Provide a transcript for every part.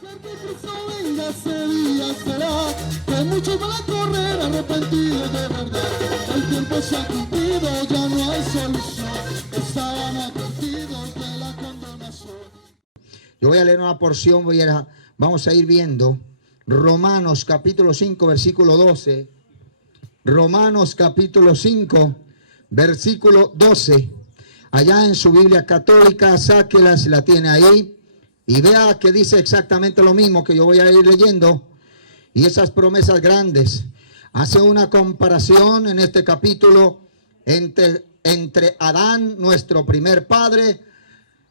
Que Cristo venga ese día será, que muchos van a correr arrepentidos de verdad. El tiempo se ha cumplido, ya no hay solución. Estaban advertidos de la condenación. Yo voy a leer una porción, vamos a ir viendo Romanos capítulo 5, versículo 12. Romanos capítulo 5, versículo 12. Allá en su Biblia católica, sáquela si la tiene ahí. Y vea que dice exactamente lo mismo que yo voy a ir leyendo. Y esas promesas grandes. Hace una comparación en este capítulo entre Adán, nuestro primer padre,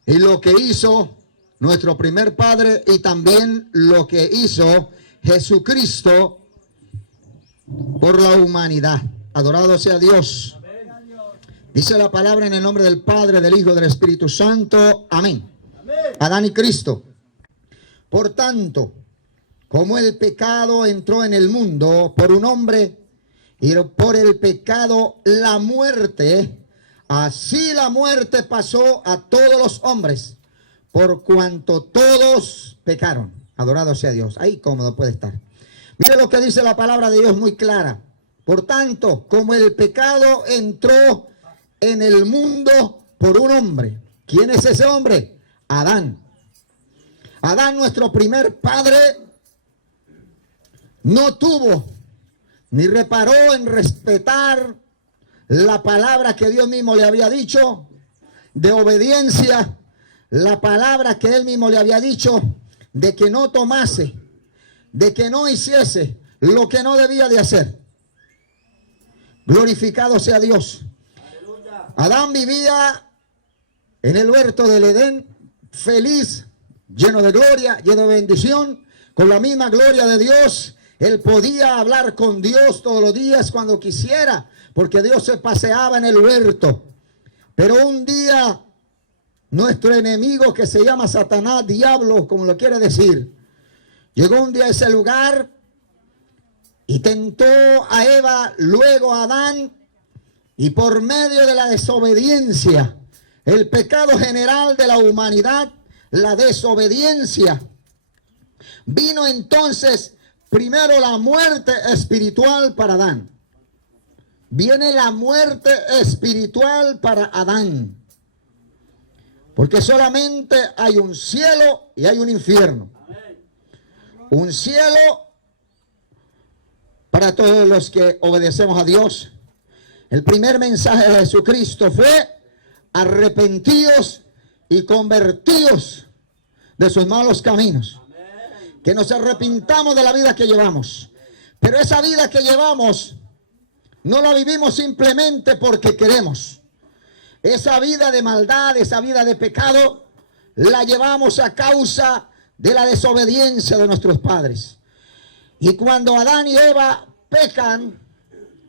y lo que hizo nuestro primer padre, y también lo que hizo Jesucristo por la humanidad. Adorado sea Dios. Dice la palabra en el nombre del Padre, del Hijo, del Espíritu Santo. Amén. Adán y Cristo. Por tanto, como el pecado entró en el mundo por un hombre, y por el pecado la muerte, así la muerte pasó a todos los hombres, por cuanto todos pecaron. Adorado sea Dios. Ahí cómodo puede estar. Mire lo que dice la palabra de Dios muy clara. Por tanto, como el pecado entró en el mundo por un hombre. ¿Quién es ese hombre? Adán. Adán, nuestro primer padre, no tuvo ni reparó en respetar la palabra que Dios mismo le había dicho, de obediencia, la palabra que él mismo le había dicho, de que no tomase, de que no hiciese lo que no debía de hacer. Glorificado sea Dios. Adán vivía en el huerto del Edén, feliz, lleno de gloria, lleno de bendición, con la misma gloria de Dios. Él podía hablar con Dios todos los días cuando quisiera, porque Dios se paseaba en el huerto. Pero un día, nuestro enemigo, que se llama Satanás, diablo, como lo quiere decir, llegó un día a ese lugar y tentó a Eva, luego a Adán, y por medio de la desobediencia, el pecado general de la humanidad, la desobediencia, vino entonces primero la muerte espiritual para Adán. Viene la muerte espiritual para Adán. Porque solamente hay un cielo y hay un infierno. Un cielo para todos los que obedecemos a Dios. El primer mensaje de Jesucristo fue: arrepentíos y convertíos de sus malos caminos. Que nos arrepintamos de la vida que llevamos. Pero esa vida que llevamos no la vivimos simplemente porque queremos. Esa vida de maldad, esa vida de pecado, la llevamos a causa de la desobediencia de nuestros padres. Y cuando Adán y Eva pecan,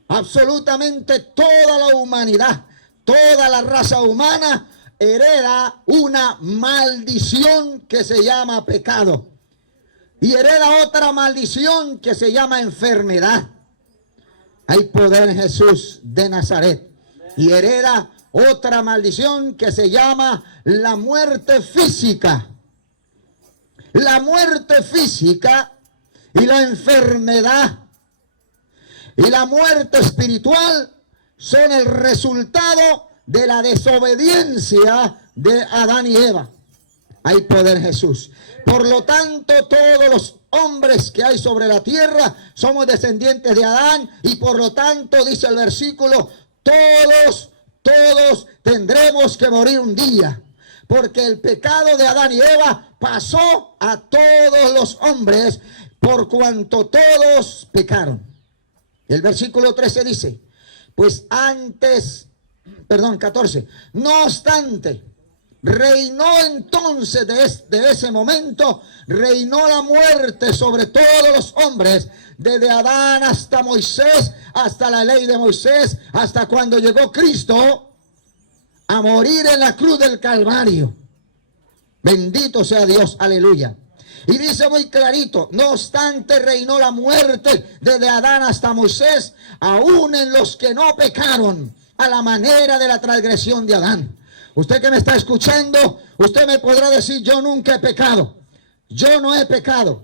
absolutamente toda la humanidad, toda la raza humana hereda una maldición que se llama pecado. Y hereda otra maldición que se llama enfermedad. Hay poder en Jesús de Nazaret. Y hereda otra maldición que se llama la muerte física. La muerte física y la enfermedad y la muerte espiritual son el resultado de la desobediencia de Adán y Eva. Hay poder en Jesús. Por lo tanto, todos los hombres que hay sobre la tierra somos descendientes de Adán, y por lo tanto, dice el versículo, todos tendremos que morir un día, porque el pecado de Adán y Eva pasó a todos los hombres por cuanto todos pecaron. El versículo 13 dice, 14, no obstante, reinó entonces de ese momento, reinó la muerte sobre todos los hombres, desde Adán hasta Moisés, hasta la ley de Moisés, hasta cuando llegó Cristo a morir en la cruz del Calvario. Bendito sea Dios, aleluya. Y dice muy clarito, no obstante reinó la muerte desde Adán hasta Moisés, aún en los que no pecaron, a la manera de la transgresión de Adán. Usted que me está escuchando, usted me podrá decir, yo nunca he pecado. yo no he pecado,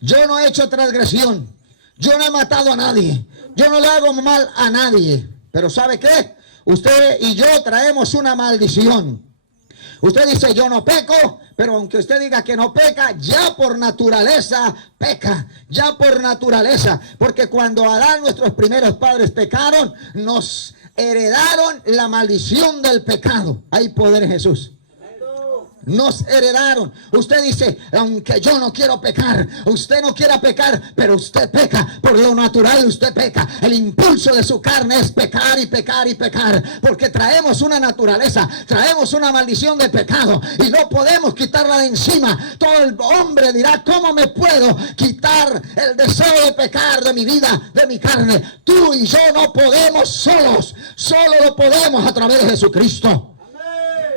yo no he hecho transgresión, yo no he matado a nadie, yo no le hago mal a nadie. Pero ¿sabe qué? Usted y yo traemos una maldición. Usted dice yo no peco, pero aunque usted diga que no peca, ya por naturaleza peca, ya por naturaleza. Porque cuando Adán, nuestros primeros padres, pecaron, nos heredaron la maldición del pecado. Hay poder en Jesús. Nos heredaron. Usted dice, aunque yo no quiero pecar, usted no quiera pecar, pero usted peca. Por lo natural usted peca. El impulso de su carne es pecar y pecar y pecar, porque traemos una naturaleza, traemos una maldición de pecado y no podemos quitarla de encima. Todo el hombre dirá, ¿cómo me puedo quitar el deseo de pecar de mi vida, de mi carne? Tú y yo no podemos solos, solo lo podemos a través de Jesucristo.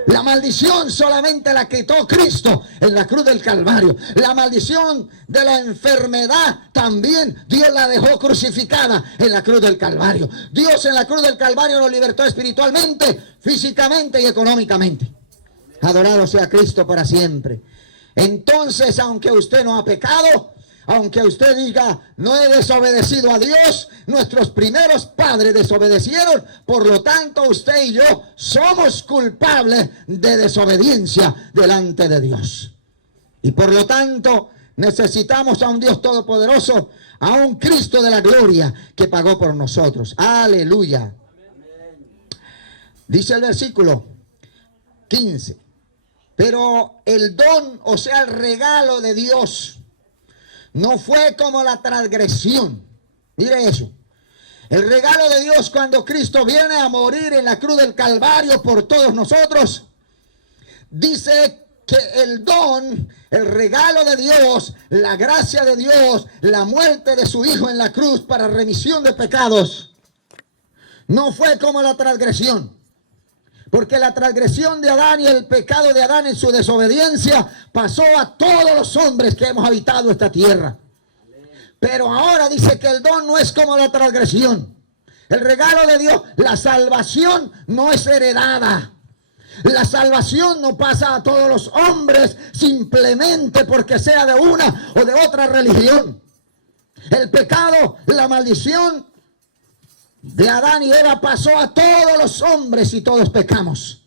La maldición solamente la quitó Cristo en la cruz del Calvario. La maldición de la enfermedad también Dios la dejó crucificada en la cruz del Calvario. Dios en la cruz del Calvario nos libertó espiritualmente, físicamente y económicamente. Adorado sea Cristo para siempre. Entonces, aunque usted no ha pecado, aunque usted diga, no he desobedecido a Dios, nuestros primeros padres desobedecieron, por lo tanto usted y yo somos culpables de desobediencia delante de Dios. Y por lo tanto necesitamos a un Dios todopoderoso, a un Cristo de la gloria que pagó por nosotros. Aleluya. Dice el versículo 15, pero el don, o sea el regalo de Dios, no fue como la transgresión. Mire eso. El regalo de Dios cuando Cristo viene a morir en la cruz del Calvario por todos nosotros. Dice que el don, el regalo de Dios, la gracia de Dios, la muerte de su Hijo en la cruz para remisión de pecados, no fue como la transgresión. Porque la transgresión de Adán y el pecado de Adán en su desobediencia pasó a todos los hombres que hemos habitado esta tierra. Pero ahora dice que el don no es como la transgresión. El regalo de Dios, la salvación no es heredada. La salvación no pasa a todos los hombres simplemente porque sea de una o de otra religión. El pecado, la maldición de Adán y Eva pasó a todos los hombres y todos pecamos.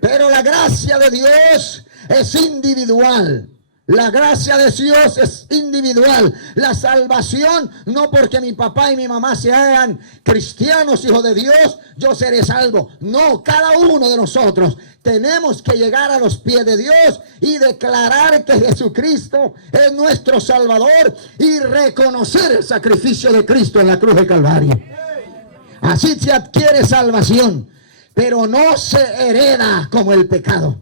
Pero la gracia de Dios es individual. La gracia de Dios es individual. La salvación, no porque mi papá y mi mamá sean cristianos, hijos de Dios, yo seré salvo. No, cada uno de nosotros tenemos que llegar a los pies de Dios y declarar que Jesucristo es nuestro Salvador y reconocer el sacrificio de Cristo en la cruz del Calvario. Así se adquiere salvación, pero no se hereda como el pecado.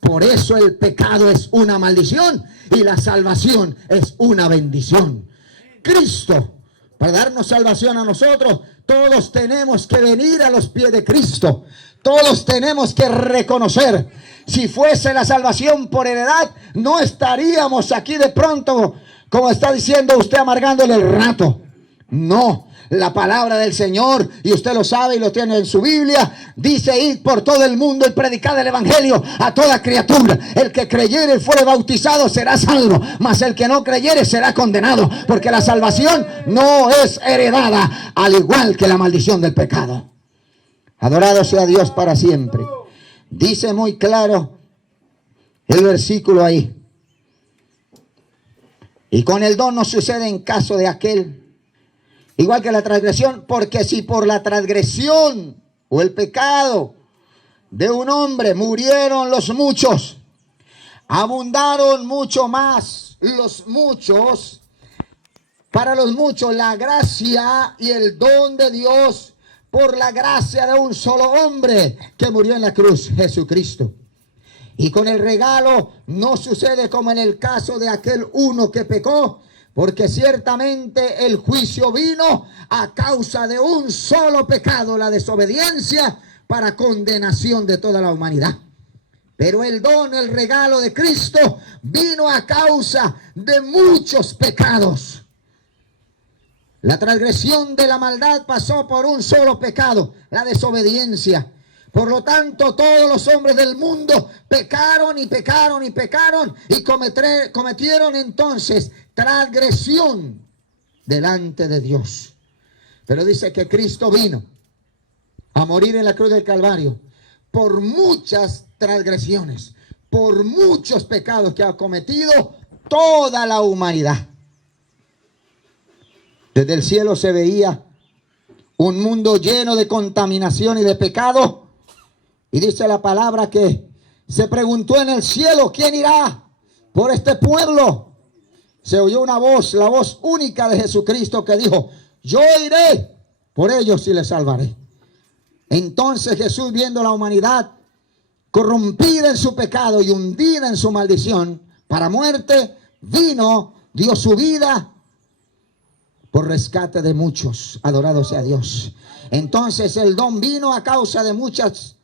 Por eso el pecado es una maldición y la salvación es una bendición. Cristo, para darnos salvación a nosotros, todos tenemos que venir a los pies de Cristo. Todos tenemos que reconocer. Si fuese la salvación por heredad, no estaríamos aquí de pronto, como está diciendo usted, amargándole el rato. No. La palabra del Señor, y usted lo sabe y lo tiene en su Biblia, dice: id por todo el mundo y predicad el evangelio a toda criatura. El que creyere y fuere bautizado será salvo, mas el que no creyere será condenado, porque la salvación no es heredada, al igual que la maldición del pecado. Adorado sea Dios para siempre. Dice muy claro el versículo ahí. Y con el don no sucede en caso de aquel, igual que la transgresión, porque si por la transgresión o el pecado de un hombre murieron los muchos, abundaron mucho más los muchos, para los muchos la gracia y el don de Dios por la gracia de un solo hombre que murió en la cruz, Jesucristo. Y con el regalo no sucede como en el caso de aquel uno que pecó, porque ciertamente el juicio vino a causa de un solo pecado, la desobediencia, para condenación de toda la humanidad. Pero el don, el regalo de Cristo, vino a causa de muchos pecados. La transgresión de la maldad pasó por un solo pecado, la desobediencia. Por lo tanto, todos los hombres del mundo pecaron y pecaron y pecaron y cometieron entonces transgresión delante de Dios. Pero dice que Cristo vino a morir en la cruz del Calvario por muchas transgresiones, por muchos pecados que ha cometido toda la humanidad. Desde el cielo se veía un mundo lleno de contaminación y de pecado. Y dice la palabra que se preguntó en el cielo, ¿quién irá por este pueblo? Se oyó una voz, la voz única de Jesucristo, que dijo, yo iré por ellos y les salvaré. Entonces Jesús, viendo la humanidad corrompida en su pecado y hundida en su maldición para muerte, vino, dio su vida por rescate de muchos. Adorado sea Dios. Entonces el don vino a causa de muchas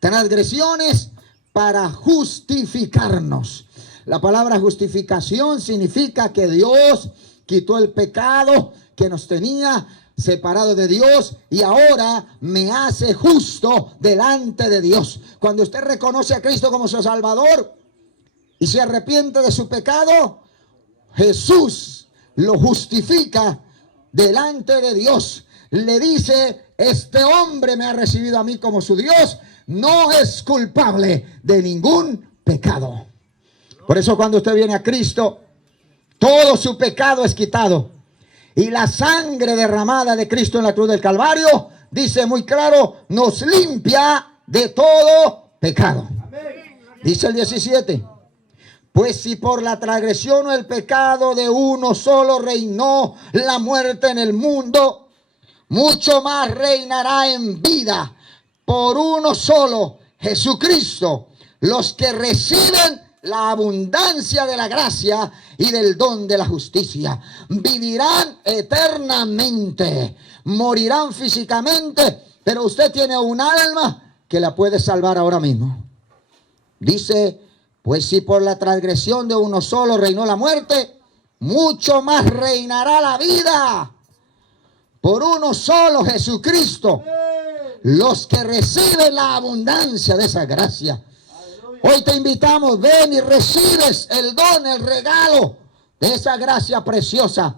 transgresiones para justificarnos. La palabra justificación significa que Dios quitó el pecado que nos tenía separado de Dios y ahora me hace justo delante de Dios. Cuando usted reconoce a Cristo como su Salvador y se arrepiente de su pecado, Jesús lo justifica delante de Dios. Le dice, este hombre me ha recibido a mí como su Dios, no es culpable de ningún pecado. Por eso cuando usted viene a Cristo, todo su pecado es quitado. Y la sangre derramada de Cristo en la cruz del Calvario, dice muy claro, nos limpia de todo pecado. Dice el 17. Pues si por la transgresión o el pecado de uno solo reinó la muerte en el mundo, mucho más reinará en vida por uno solo, Jesucristo, los que reciben la abundancia de la gracia y del don de la justicia. Vivirán eternamente, morirán físicamente, pero usted tiene un alma que la puede salvar ahora mismo. Dice, pues si por la transgresión de uno solo reinó la muerte, mucho más reinará la vida por uno solo, Jesucristo, los que reciben la abundancia de esa gracia. Hoy te invitamos, ven y recibes el don, el regalo de esa gracia preciosa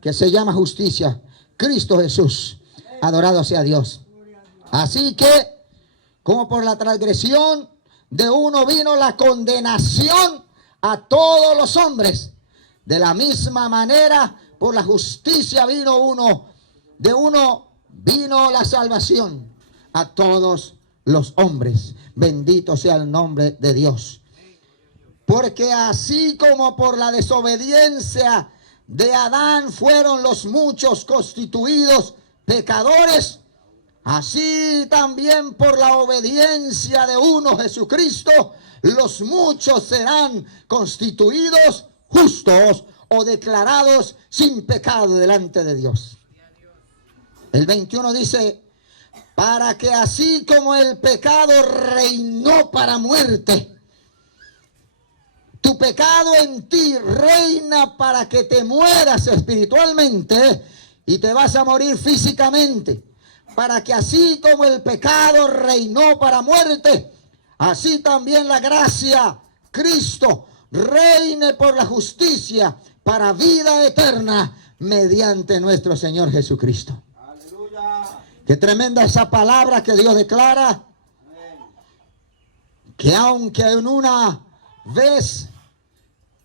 que se llama justicia. Cristo Jesús, adorado sea Dios. Así que, como por la transgresión de uno vino la condenación a todos los hombres, de la misma manera por la justicia de uno vino la salvación a todos los hombres. Bendito sea el nombre de Dios. Porque así como por la desobediencia de Adán fueron los muchos constituidos pecadores, así también por la obediencia de uno, Jesucristo, los muchos serán constituidos justos o declarados sin pecado delante de Dios. El 21 dice, para que así como el pecado reinó para muerte, tu pecado en ti reina para que te mueras espiritualmente y te vas a morir físicamente. Para que así como el pecado reinó para muerte, así también la gracia, Cristo, reine por la justicia para vida eterna mediante nuestro Señor Jesucristo. Qué tremenda esa palabra que Dios declara. Que aunque en una vez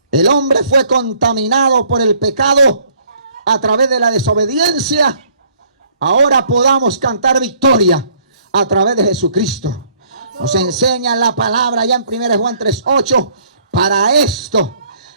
el hombre fue contaminado por el pecado a través de la desobediencia, ahora podamos cantar victoria a través de Jesucristo. Nos enseña la palabra ya en 1 Juan 3:8. Para esto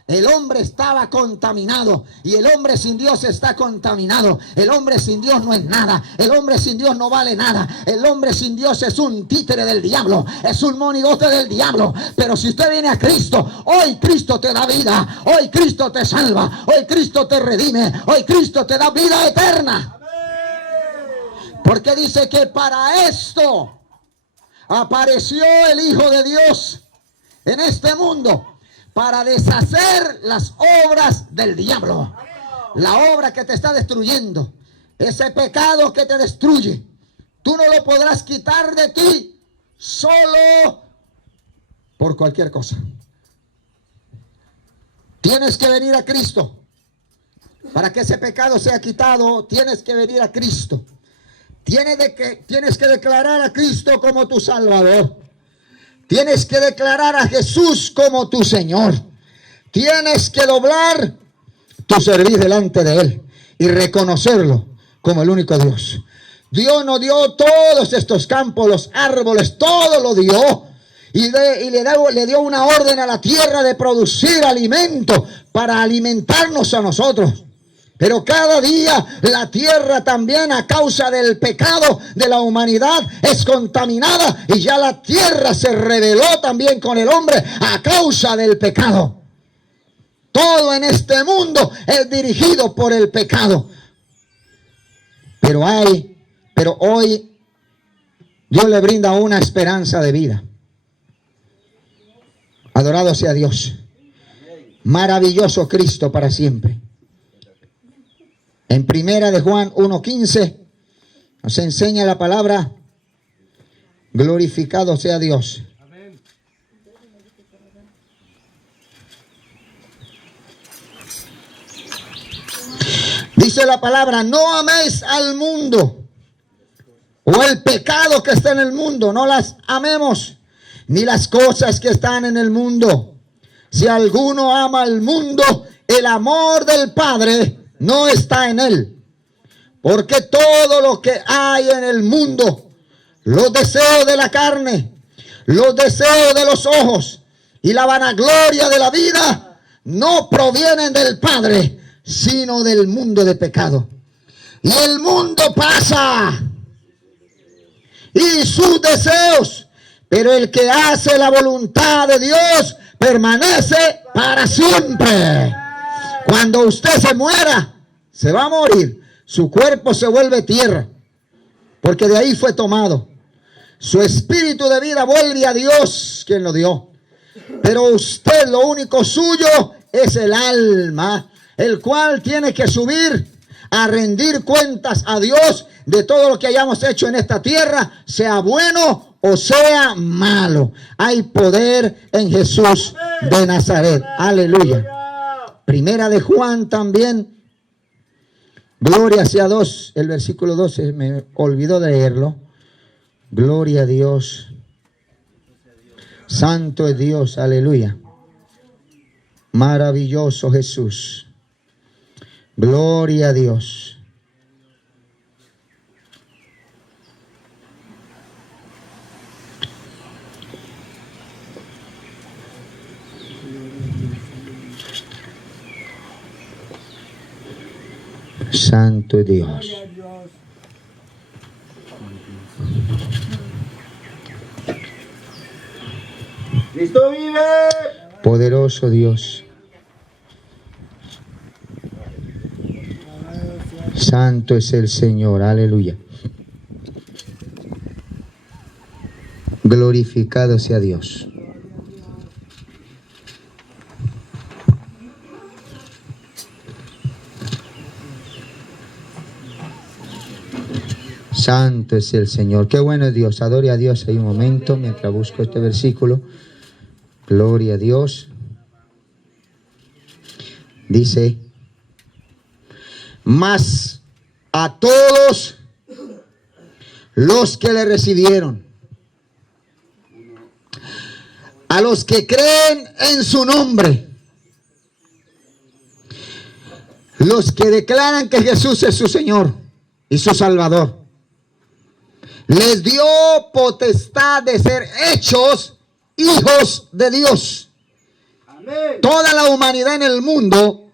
el hombre estaba contaminado y el hombre sin Dios está contaminado. El hombre sin Dios no es nada. El hombre sin Dios no vale nada. El hombre sin Dios es un títere del diablo, es un monigote del diablo. Pero si usted viene a Cristo, hoy Cristo te da vida, hoy Cristo te salva, hoy Cristo te redime, hoy Cristo te da vida eterna. Porque dice que para esto apareció el Hijo de Dios en este mundo, para deshacer las obras del diablo. La obra que te está destruyendo, ese pecado que te destruye, tú no lo podrás quitar de ti solo por cualquier cosa. Tienes que venir a Cristo. Para que ese pecado sea quitado, tienes que venir a Cristo. Tienes que declarar a Cristo como tu Salvador. Tienes que declarar a Jesús como tu Señor. Tienes que doblar tu cerviz delante de Él y reconocerlo como el único Dios. Dios nos dio todos estos campos, los árboles, todo lo dio. Y le dio una orden a la tierra de producir alimento para alimentarnos a nosotros. Pero cada día la tierra también, a causa del pecado de la humanidad, es contaminada. Y ya la tierra se rebeló también con el hombre a causa del pecado. Todo en este mundo es dirigido por el pecado. Pero hoy Dios le brinda una esperanza de vida. Adorado sea Dios. Maravilloso Cristo para siempre. En primera de Juan 1:15 nos enseña la palabra: glorificado sea Dios. Dice la palabra: no améis al mundo o el pecado que está en el mundo, no las amemos, ni las cosas que están en el mundo. Si alguno ama al mundo, el amor del Padre no está en él. Porque todo lo que hay en el mundo, los deseos de la carne, los deseos de los ojos y la vanagloria de la vida, no provienen del Padre, sino del mundo de pecado. Y el mundo pasa y sus deseos, pero el que hace la voluntad de Dios permanece para siempre. Cuando usted se muera, se va a morir. Su cuerpo se vuelve tierra, porque de ahí fue tomado. Su espíritu de vida vuelve a Dios, quien lo dio. Pero usted, lo único suyo es el alma, el cual tiene que subir a rendir cuentas a Dios de todo lo que hayamos hecho en esta tierra, sea bueno o sea malo. Hay poder en Jesús de Nazaret. Aleluya. Primera de Juan también. Gloria sea Dios. El versículo 12 me olvidó de leerlo. Gloria a Dios. Santo es Dios. Aleluya. Maravilloso Jesús. Gloria a Dios. Santo es Dios. Cristo vive. Poderoso Dios. Santo es el Señor. Aleluya. Glorificado sea Dios. Santo es el Señor. Qué bueno es Dios. Adore a Dios ahí un momento mientras busco este versículo. Gloria a Dios. Dice: mas a todos los que le recibieron, a los que creen en su nombre, los que declaran que Jesús es su Señor y su Salvador, les dio potestad de ser hechos hijos de Dios. Amén. Toda la humanidad en el mundo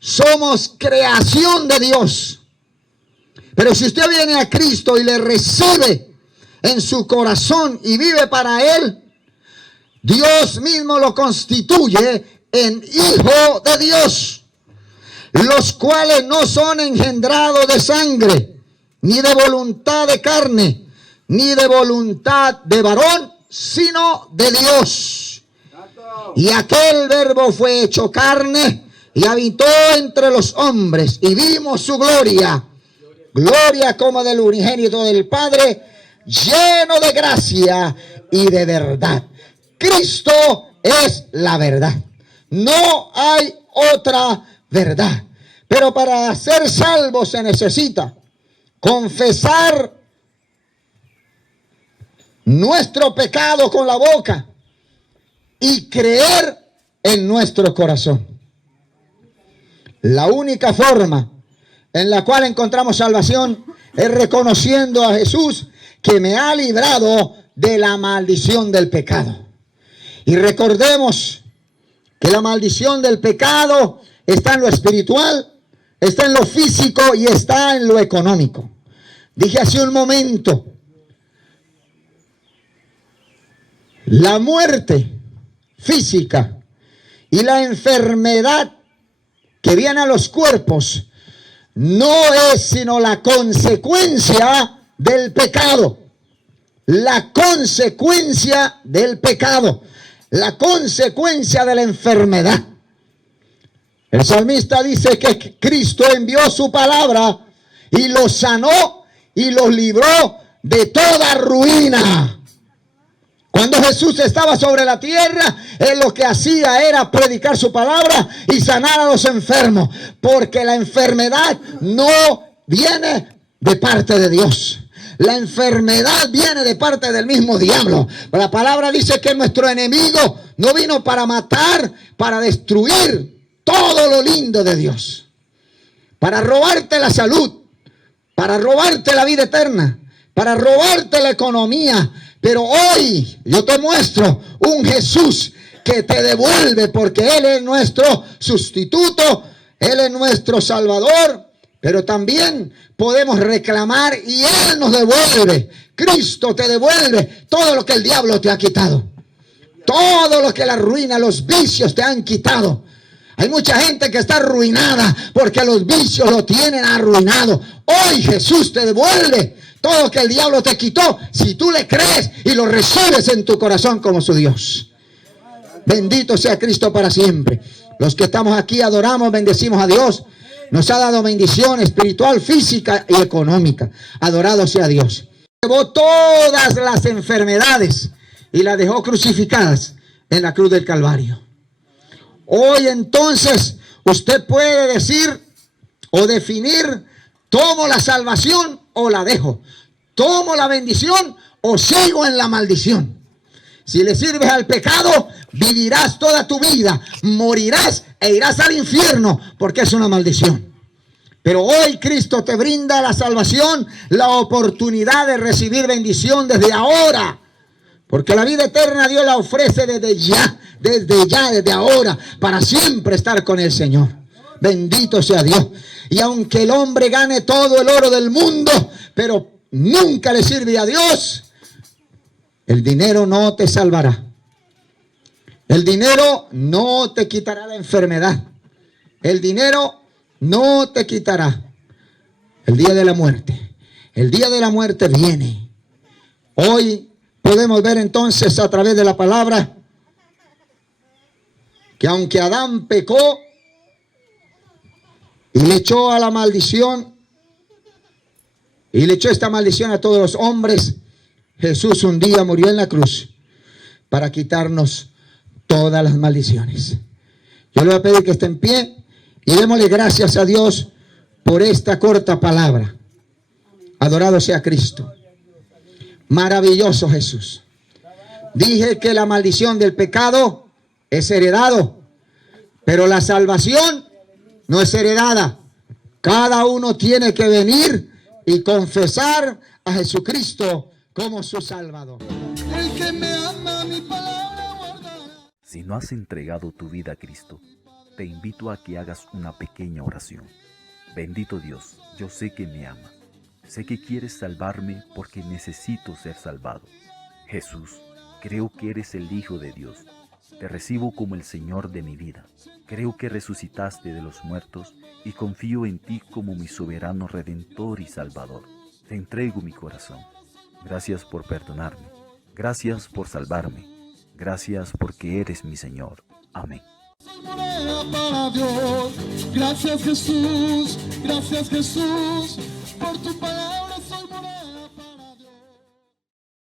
somos creación de Dios. Pero si usted viene a Cristo y le recibe en su corazón y vive para Él, Dios mismo lo constituye en hijo de Dios, los cuales no son engendrados de sangre, ni de voluntad de carne, ni de voluntad de varón, sino de Dios. Y aquel verbo fue hecho carne y habitó entre los hombres, y vimos su gloria, gloria como del unigénito del Padre, lleno de gracia y de verdad. Cristo es la verdad. No hay otra verdad. Pero para ser salvo se necesita confesar nuestro pecado con la boca y creer en nuestro corazón. La única forma en la cual encontramos salvación es reconociendo a Jesús que me ha librado de la maldición del pecado. Y recordemos que la maldición del pecado está en lo espiritual, está en lo físico y está en lo económico. Dije hace un momento, la muerte física y la enfermedad que viene a los cuerpos no es sino la consecuencia del pecado. La consecuencia del pecado. La consecuencia de la enfermedad. El salmista dice que Cristo envió su palabra y los sanó y los libró de toda ruina. Cuando Jesús estaba sobre la tierra, Él lo que hacía era predicar su palabra y sanar a los enfermos. Porque la enfermedad no viene de parte de Dios. La enfermedad viene de parte del mismo diablo. La palabra dice que nuestro enemigo no vino para matar, para destruir todo lo lindo de Dios. Para robarte la salud, para robarte la vida eterna, para robarte la economía. Pero hoy yo te muestro un Jesús que te devuelve, porque Él es nuestro sustituto, Él es nuestro Salvador. Pero también podemos reclamar y Él nos devuelve. Cristo te devuelve todo lo que el diablo te ha quitado. Todo lo que la ruina, los vicios te han quitado. Hay mucha gente que está arruinada porque los vicios lo tienen arruinado. Hoy Jesús te devuelve todo lo que el diablo te quitó, si tú le crees y lo recibes en tu corazón como su Dios. Bendito sea Cristo para siempre. Los que estamos aquí adoramos, bendecimos a Dios. Nos ha dado bendición espiritual, física y económica. Adorado sea Dios. Llevó todas las enfermedades y las dejó crucificadas en la cruz del Calvario. Hoy entonces usted puede decir o definir: tomo la salvación o la dejo, tomo la bendición o sigo en la maldición. Si le sirves al pecado, vivirás toda tu vida, morirás e irás al infierno, porque es una maldición. Pero hoy Cristo te brinda la salvación, la oportunidad de recibir bendición desde ahora. Porque la vida eterna Dios la ofrece desde ahora, para siempre estar con el Señor. Bendito sea Dios. Y aunque el hombre gane todo el oro del mundo, pero nunca le sirve a Dios, el dinero no te salvará. El dinero no te quitará la enfermedad. El dinero no te quitará el día de la muerte. El día de la muerte viene. Hoy podemos ver entonces a través de la palabra que aunque Adán pecó y le echó a la maldición, y le echó esta maldición a todos los hombres, Jesús un día murió en la cruz para quitarnos todas las maldiciones. Yo le voy a pedir que esté en pie y démosle gracias a Dios por esta corta palabra. Adorado sea Cristo. Maravilloso Jesús. Dije que la maldición del pecado es heredado, pero la salvación no es heredada. Cada uno tiene que venir y confesar a Jesucristo como su Salvador. El que me ama, mi palabra guardará. Si no has entregado tu vida a Cristo, te invito a que hagas una pequeña oración. Bendito Dios, yo sé que me amas. Sé que quieres salvarme porque necesito ser salvado. Jesús, creo que eres el Hijo de Dios. Te recibo como el Señor de mi vida. Creo que resucitaste de los muertos y confío en ti como mi soberano Redentor y Salvador. Te entrego mi corazón. Gracias por perdonarme. Gracias por salvarme. Gracias porque eres mi Señor. Amén. Para Dios. Gracias Jesús por tu palabra.